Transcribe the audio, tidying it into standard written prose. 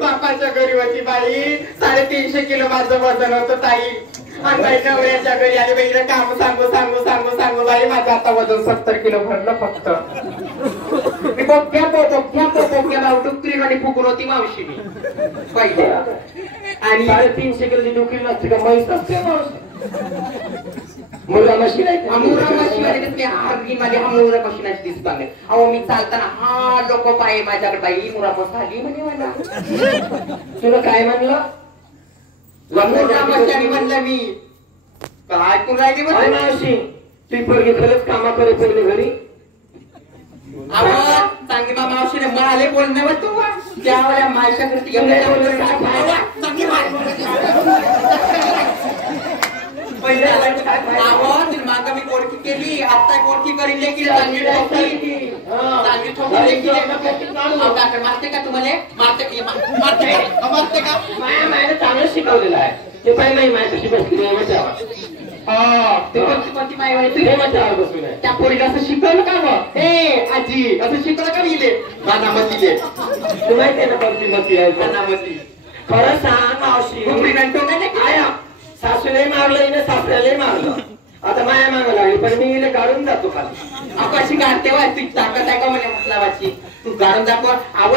बापाच्या घरी होती बाई, 350 किलो माझं वजन होतं ताई. आणि बाई नवऱ्याच्या घरी आली बाई, काम सांगू बाई, माझं आता वजन 70 किलो भरलं फक्त. मी बोक्या टुकरीमध्ये फुकून होती मावशी मी पहिले. आणि 350 किलोची डोकरी नसते का? म्हैस असते मावशी. मुर्गा मशीन आहे. अमुरा मशीन हारगी मध्ये अमुरा मशीनाची दिसत आहे. अहो मी चालताना हा लोक पाय माझ्याकडे बाई मुरा झाली म्हणे मला. तुला काय म्हणलं? मुरा मशानी म्हणलं मी. काय ऐकून राहिली काय मावशी? ती पोरगी खरंच कामा करे पहिले घरी. अहो चांगली मावशीने म्हणाले बोलणे तू त्यावेळेला माझ्या घरती माग मी गोडकी केली, आता गोडकी करीन लेकी चांगली मारते का तुम्हाला? मारते का? मायाने चांगलं शिकवलेलं आहे ते. पाहिजे माय कशी बसली कोणती माय त्या पोरीला असं शिकवलं का मग? हे आजी असं शिकवलं का लिहिले मानामतीले? तू माहिती आहे ना कोणती मती आहे? मानामती. खरं सांग मावशी, काय सासूलाही मारलं हिने, सासऱ्यालाही मारलं. आता माया मागं लागली पण मी हिला गाडून जातो खाली. आपण अशी काढते वा ती ताकद आहे का म्हणे म्हटला तू गाडून दाखव.